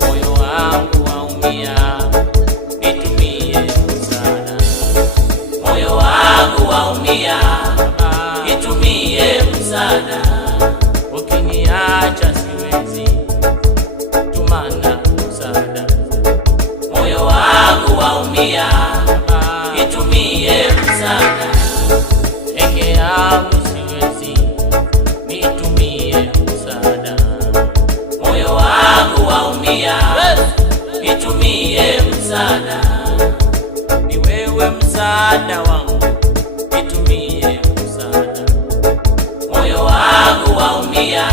Moyo wangu waumia, nitumie msaada. Moyo wangu waumia, nitumie msaada. Ukiniacha siwezi, tumana msaada. Moyo wangu waumia, nitumie msaada. Peke yangu siwezi, nitumie msaada. Moyo wangu waumia, nitumie msaada. Ni wewe msaada wangu, nitumie msaada. Moyo wangu waumia,